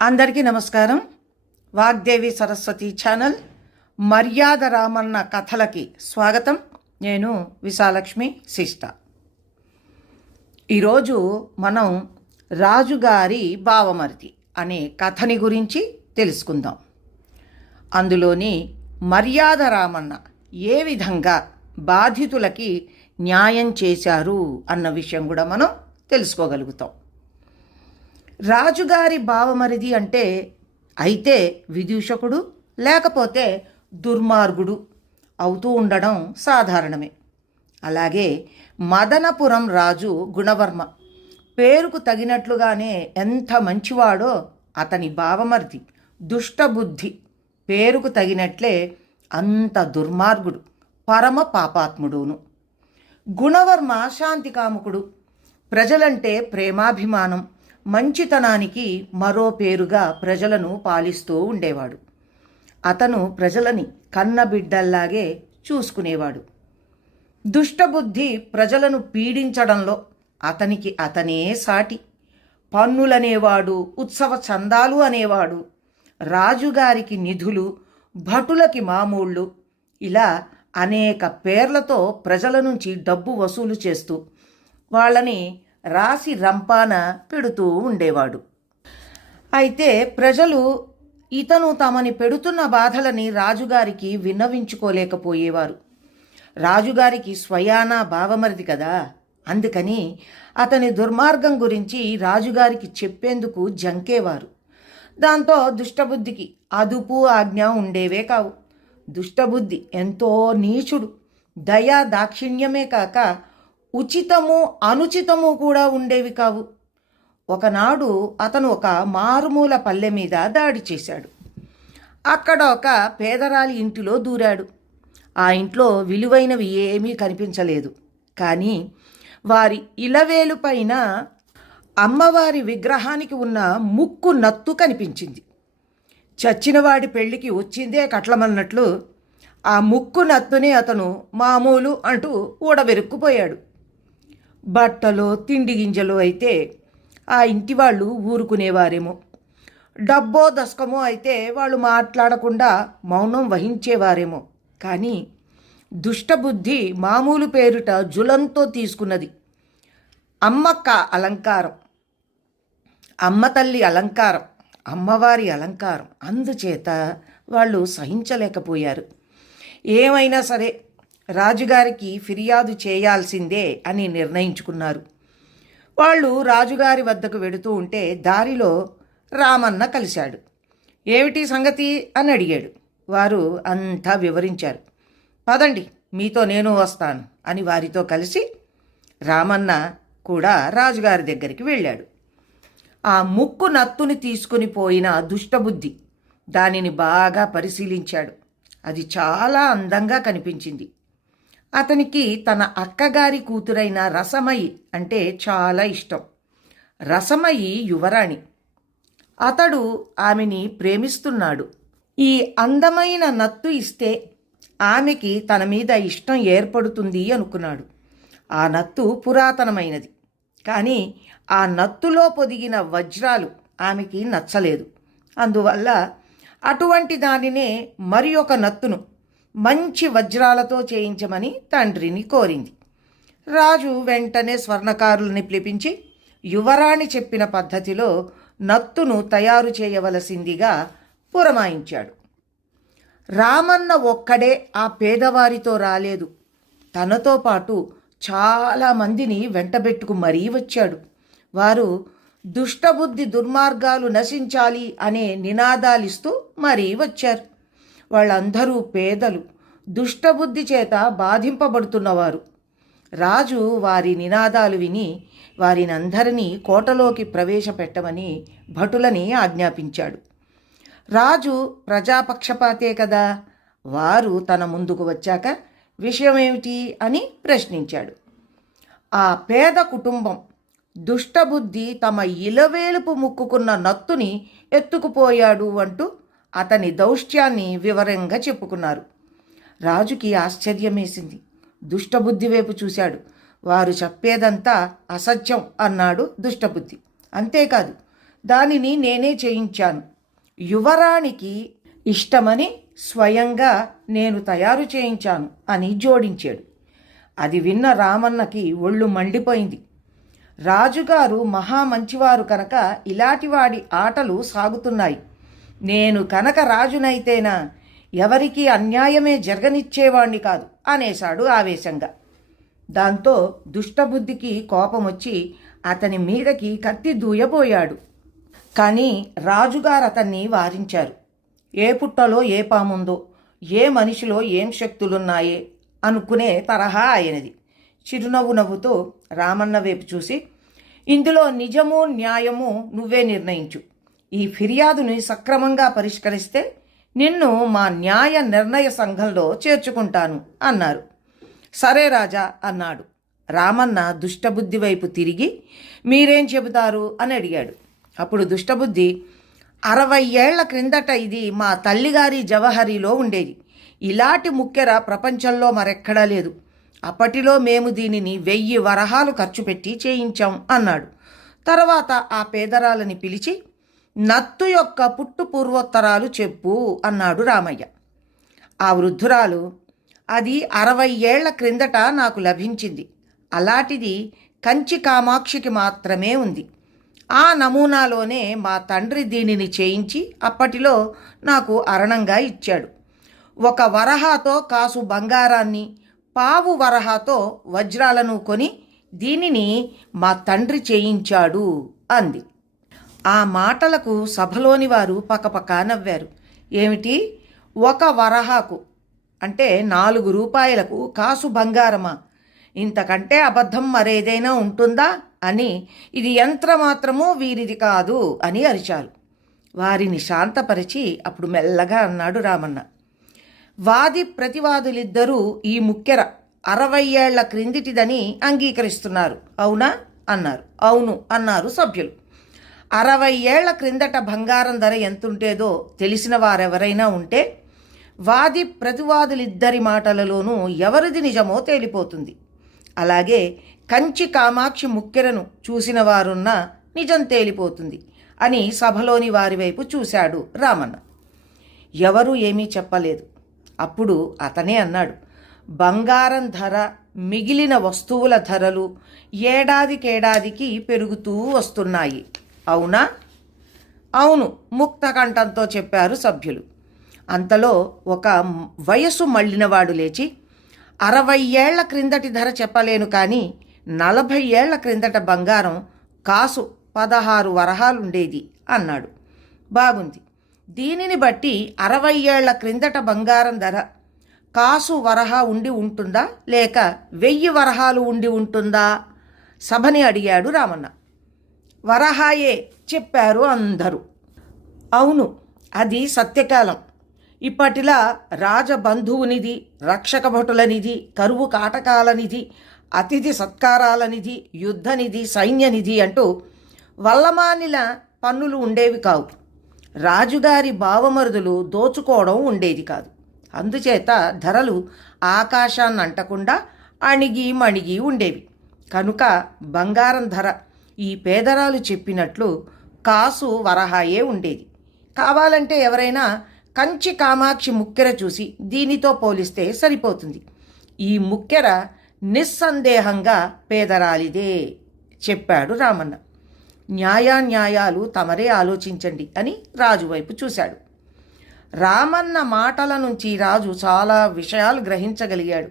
అందరికీ నమస్కారం. వాగ్దేవి సరస్వతి ఛానల్ మర్యాద రామన్న కథలకి స్వాగతం. నేను విశాలక్ష్మి శిష్ట ఈరోజు మనం రాజుగారి భావమరిది అనే కథని గురించి తెలుసుకుందాం. అందులోని మర్యాద రామన్న ఏ విధంగా బాధితులకి న్యాయం చేశారు అన్న విషయం కూడా మనం తెలుసుకోగలుగుతాం. రాజుగారి బావమరిది అంటే అయితే విదూషకుడు లేకపోతే దుర్మార్గుడు అవుతూ ఉండడం సాధారణమే. అలాగే మదనపురం రాజు గుణవర్మ పేరుకు తగినట్లుగానే ఎంత మంచివాడో అతని బావమరిది దుష్టబుద్ధి పేరుకు తగినట్లే అంత దుర్మార్గుడు పరమ పాపాత్ముడును. గుణవర్మ శాంతికాముకుడు ప్రజలంటే ప్రేమాభిమానం మంచితనానికి మరో పేరుగా ప్రజలను పాలిస్తూ ఉండేవాడు. అతను ప్రజలని కన్నబిడ్డల్లాగే చూసుకునేవాడు. దుష్టబుద్ధి ప్రజలను పీడించడంలో అతనికి అతనే సాటి. పన్నులనేవాడు ఉత్సవ చందాలు అనేవాడు రాజుగారికి నిధులు భటులకి మామూళ్ళు ఇలా అనేక పేర్లతో ప్రజల నుంచి డబ్బు వసూలు చేస్తూ వాళ్ళని రాసి రంపాన పెడుతూ ఉండేవాడు. అయితే ప్రజలు ఇతను తమని పెడుతున్న బాధలని రాజుగారికి విన్నవించుకోలేకపోయేవారు. రాజుగారికి స్వయాన భావమరిది కదా. అందుకని అతని దుర్మార్గం గురించి రాజుగారికి చెప్పేందుకు జంకేవారు. దాంతో దుష్టబుద్ధికి అదుపు ఆజ్ఞ ఉండేవే కావు. దుష్టబుద్ధి ఎంతో నీచుడు. దయా దాక్షిణ్యమే కాక ఉచితము అనుచితము కూడా ఉండేవి కావు. ఒకనాడు అతను ఒక మారుమూల పల్లె మీద దాడి చేశాడు. అక్కడ ఒక పేదరాలి ఇంటిలో దూరాడు. ఆ ఇంట్లో విలువైనవి ఏమీ కనిపించలేదు. కానీ వారి ఇలవేలు పైన అమ్మవారి విగ్రహానికి ఉన్న ముక్కు నత్తు కనిపించింది. చచ్చినవాడి పెళ్ళికి వచ్చిందే కట్లమన్నట్లు ఆ ముక్కు నత్తుని అతను మామూలు అంటూ ఊడబెరుక్కుపోయాడు. బట్టలో తిండి గింజలు అయితే ఆ ఇంటి వాళ్ళు ఊరుకునేవారేమో. డబ్బో దశకమో అయితే వాళ్ళు మాట్లాడకుండా మౌనం వహించేవారేమో. కానీ దుష్టబుద్ధి మామూలు పేరుట జులంతో తీసుకున్నది. అమ్మక్క అలంకారం అమ్మ తల్లి అలంకారం అమ్మవారి అలంకారం. అందుచేత వాళ్ళు సహించలేకపోయారు. ఏమైనా సరే రాజుగారికి ఫిర్యాదు చేయాల్సిందే అని నిర్ణయించుకున్నారు. వాళ్ళు రాజుగారి వద్దకు వెడుతూ ఉంటే దారిలో రామన్న కలిశాడు. ఏమిటి సంగతి? అని అడిగాడు. వారు అంతా వివరించారు. పదండి మీతో నేను వస్తాను అని వారితో కలిసి రామన్న కూడా రాజుగారి దగ్గరికి వెళ్ళాడు. ఆ ముక్కు నత్తుని తీసుకుని పోయిన దుష్టబుద్ధి దానిని బాగా పరిశీలించాడు. అది చాలా అందంగా కనిపించింది. అతనికి తన అక్కగారి కూతురైన రసమయి అంటే చాలా ఇష్టం. రసమయి యువరాణి. అతడు ఆమెని ప్రేమిస్తున్నాడు. ఈ అందమైన నత్తు ఇస్తే ఆమెకి తన మీద ఇష్టం ఏర్పడుతుంది అనుకున్నాడు. ఆ నత్తు పురాతనమైనది. కానీ ఆ నత్తులో పొదిగిన వజ్రాలు ఆమెకి నచ్చలేదు. అందువల్ల అటువంటి దానినే మరి ఒక నత్తును మంచి వజ్రాలతో చేయించమని తండ్రిని కోరింది. రాజు వెంటనే స్వర్ణకారుల్ని పిలిపించి యువరాణి చెప్పిన పద్ధతిలో నత్తును తయారు చేయవలసిందిగా పురమాయించాడు. రామన్న ఒక్కడే ఆ పేదవారితో రాలేదు. తనతో పాటు చాలా మందిని వెంటబెట్టుకు మరీ వచ్చాడు. వారు దుష్టబుద్ధి దుర్మార్గాలు నశించాలి అనే నినాదాలిస్తూ మరీ వచ్చారు. వాళ్ళందరూ పేదలు. దుష్టబుద్ధి చేత బాధింపబడుతున్నవారు. రాజు వారి నినాదాలు విని వారినందరినీ కోటలోకి ప్రవేశపెట్టమని భటులని ఆజ్ఞాపించాడు. రాజు ప్రజాపక్షపాతే కదా? వారు తన ముందుకు వచ్చాక విషయమేమిటి అని ప్రశ్నించాడు. ఆ పేద కుటుంబం దుష్టబుద్ధి తమ ఇలవేలుపు ముక్కుకున్న నత్తుని ఎత్తుకుపోయాడు అంటూ అతని దౌష్ట్యాన్ని వివరంగా చెప్పుకున్నారు. రాజుకి ఆశ్చర్యమేసింది. దుష్టబుద్ధి వైపు చూశాడు. వారు చెప్పేదంతా అసత్యం అన్నాడు దుష్టబుద్ధి. అంతేకాదు దానిని నేనే చేయించాను. యువరాణికి ఇష్టమని స్వయంగా నేను తయారు చేయించాను అని జోడించాడు. అది విన్న రామన్నకి ఒళ్ళు మండిపోయింది. రాజుగారు మహా మంచివారు కనుక ఇలాంటివాడి ఆటలు సాగుతున్నాయి. నేను కనుక రాజునైతేనా ఎవరికీ అన్యాయమే జరగనిచ్చేవాణ్ణి కాదు అనేశాడు ఆవేశంగా. దాంతో దుష్టబుద్ధికి కోపం వచ్చి అతని మీదకి కత్తి దూయబోయాడు. కానీ రాజుగారు అతన్ని వారించారు. ఏ పుట్టలో ఏ పాముందో ఏ మనిషిలో ఏం శక్తులున్నాయే అనుకునే తరహా ఆయనది. చిరునవ్వు నవ్వుతూ రామన్న వైపు చూసి ఇందులో నిజము న్యాయము నువ్వే నిర్ణయించు. ఈ ఫిర్యాదుని సక్రమంగా పరిష్కరిస్తే నిన్ను మా న్యాయ నిర్ణయ సంఘంలో చేర్చుకుంటాను అన్నారు. సరే రాజా అన్నాడు. రామన్న దుష్టబుద్ధి వైపు తిరిగి మీరేం చెబుతారు? అని అడిగాడు. అప్పుడు దుష్టబుద్ధి అరవై ఏళ్ళ క్రిందట ఇది మా తల్లిగారి జవహరిలో ఉండేది. ఇలాంటి ముక్కెర ప్రపంచంలో మరెక్కడా లేదు. అప్పటిలో మేము దీనిని వెయ్యి వరహాలు ఖర్చు పెట్టి చేయించాం అన్నాడు. తర్వాత ఆ పేదరాలని పిలిచి నత్తు యొక్క పుట్టు పూర్వోత్తరాలు చెప్పు అన్నాడు రామయ్య. ఆ వృద్ధురాలు అది అరవై ఏళ్ళ క్రిందట నాకు లభించింది. అలాంటిది కంచి కామాక్షికి మాత్రమే ఉంది. ఆ నమూనాలోనే మా తండ్రి దీనిని చేయించి అప్పటిలో నాకు అరణంగా ఇచ్చాడు. ఒక వరహాతో కాసు బంగారాన్ని పావు వరహాతో వజ్రాలను కొని దీనిని మా తండ్రి చేయించాడు అంది. ఆ మాటలకు సభలోని వారు పకపక నవ్వారు. ఏమిటి? ఒక వరహాకు అంటే నాలుగు రూపాయలకు కాసు బంగారమా? ఇంతకంటే అబద్ధం మరేదైనా ఉంటుందా? అని ఇది యంత్రమాత్రము వీరిది కాదు అని అరిచారు. వారిని శాంతపరిచి అప్పుడు మెల్లగా అన్నాడు రామన్న. వాది ప్రతివాదులిద్దరూ ఈ ముక్కెర అరవై ఏళ్ళ క్రిందిటిదని అంగీకరిస్తున్నారు. అవునా? అన్నారు. అవును అన్నారు సభ్యులు. అరవై ఏళ్ళ క్రిందట బంగారం ధర ఎంతుంటేదో తెలిసిన వారెవరైనా ఉంటే వాది ప్రతివాదులిద్దరి మాటలలోనూ ఎవరిది నిజమో తేలిపోతుంది. అలాగే కంచి కామాక్షి ముక్కెరను చూసిన వారున్నా నిజం తేలిపోతుంది అని సభలోని వారి వైపు చూశాడు రామన్న. ఎవరూ ఏమీ చెప్పలేదు. అప్పుడు అతనే అన్నాడు బంగారం ధర మిగిలిన వస్తువుల ధరలు ఏడాదికేడాదికి పెరుగుతూ వస్తున్నాయి. అవునా? అవును ముక్తకంఠంతో చెప్పారు సభ్యులు. అంతలో ఒక వయసు మళ్ళినవాడు లేచి అరవై ఏళ్ళ క్రిందటి ధర చెప్పలేను కానీ నలభై ఏళ్ళ క్రిందట బంగారం కాసు పదహారు వరహాలుండేది అన్నాడు. బాగుంది. దీనిని బట్టి అరవై ఏళ్ళ క్రిందట బంగారం ధర కాసు వరహా ఉండి ఉంటుందా? లేక వెయ్యి వరహాలు ఉండి ఉంటుందా? సభని అడిగాడు రామన్న. వరహాయే చెప్పారు అందరూ. అవును అది సత్యకాలం. ఇప్పటిలా రాజబంధువునిది రక్షక భటులనిది కరువు కాటకాలనిది అతిథి సత్కారాలనిది యుద్ధనిధి సైన్యనిధి అంటూ వల్లమానిల పన్నులు ఉండేవి కావు. రాజుగారి భావమరుదులు దోచుకోవడం ఉండేది కాదు. అందుచేత ధరలు ఆకాశాన్ని అంటకుండా అణిగి మణిగి ఉండేవి. కనుక బంగారం ధర ఈ పేదరాలు చెప్పినట్లు కాసు వరహాయే ఉండేది. కావాలంటే ఎవరైనా కంచి కామాక్షి ముక్కెర చూసి దీనితో పోలిస్తే సరిపోతుంది. ఈ ముక్కెర నిస్సందేహంగా పేదరాలిదే చెప్పాడు రామన్న. న్యాయాన్యాయాలు తమరే ఆలోచించండి అని రాజు వైపు చూశాడు. రామన్న మాటల నుంచి రాజు చాలా విషయాలు గ్రహించగలిగాడు.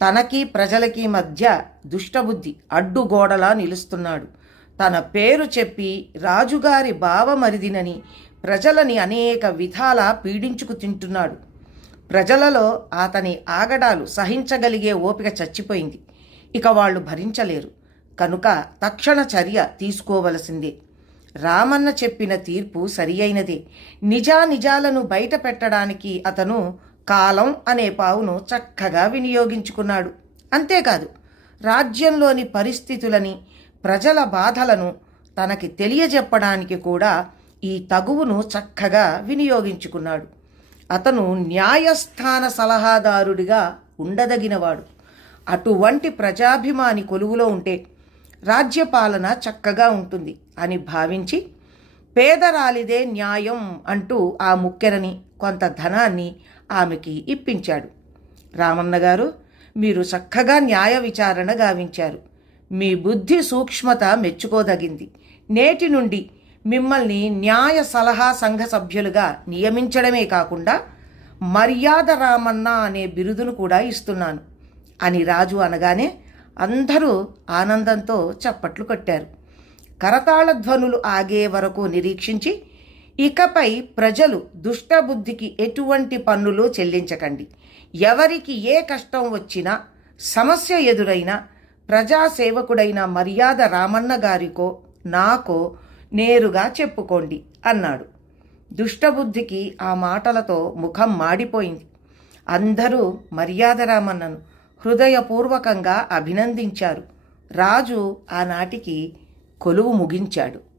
తనకి ప్రజలకి మధ్య దుష్టబుద్ధి అడ్డుగోడలా నిలుస్తున్నాడు. తన పేరు చెప్పి రాజుగారి బావమరిదినని ప్రజలని అనేక విధాల పీడించుకు తింటున్నాడు. ప్రజలలో అతని ఆగడాలు సహించగలిగే ఓపిక చచ్చిపోయింది. ఇక వాళ్ళు భరించలేరు. కనుక తక్షణ చర్య తీసుకోవలసిందే. రామన్న చెప్పిన తీర్పు సరి అయినదే నిజానిజాలను బయట పెట్టడానికి అతను కాలం అనే పావును చక్కగా వినియోగించుకున్నాడు. అంతేకాదు రాజ్యంలోని పరిస్థితులని ప్రజల బాధలను తనకి తెలియజెప్పడానికి కూడా ఈ తగువును చక్కగా వినియోగించుకున్నాడు. అతను న్యాయస్థాన సలహాదారుడిగా ఉండదగినవాడు. అటువంటి ప్రజాభిమాని కొలువులో ఉంటే రాజ్యపాలన చక్కగా ఉంటుంది అని భావించి పేదరాలిదే న్యాయం అంటూ ఆ ముక్కెరని కొంత ధనాన్ని ఆమెకి ఇప్పించాడు. రామన్న గారు మీరు చక్కగా న్యాయ విచారణ గావించారు. మీ బుద్ధి సూక్ష్మత మెచ్చుకోదగింది. నేటి నుండి మిమ్మల్ని న్యాయ సలహా సంఘ సభ్యులుగా నియమించడమే కాకుండా మర్యాద రామన్న అనే బిరుదును కూడా ఇస్తున్నాను అని రాజు అనగానే అందరూ ఆనందంతో చప్పట్లు కొట్టారు. కరతాళ ధ్వనులు ఆగే వరకు నిరీక్షించి ఇకపై ప్రజలు దుష్టబుద్ధికి ఎటువంటి పన్నులు చెల్లించకండి. ఎవరికి ఏ కష్టం వచ్చినా సమస్య ఎదురైనా ప్రజాసేవకుడైన మర్యాద రామన్న గారికో నాకో నేరుగా చెప్పుకోండి అన్నాడు. దుష్టబుద్ధికి ఆ మాటలతో ముఖం మాడిపోయింది. అందరూ మర్యాద రామన్నను హృదయపూర్వకంగా అభినందించారు. రాజు ఆనాటికి కొలువు ముగించాడు.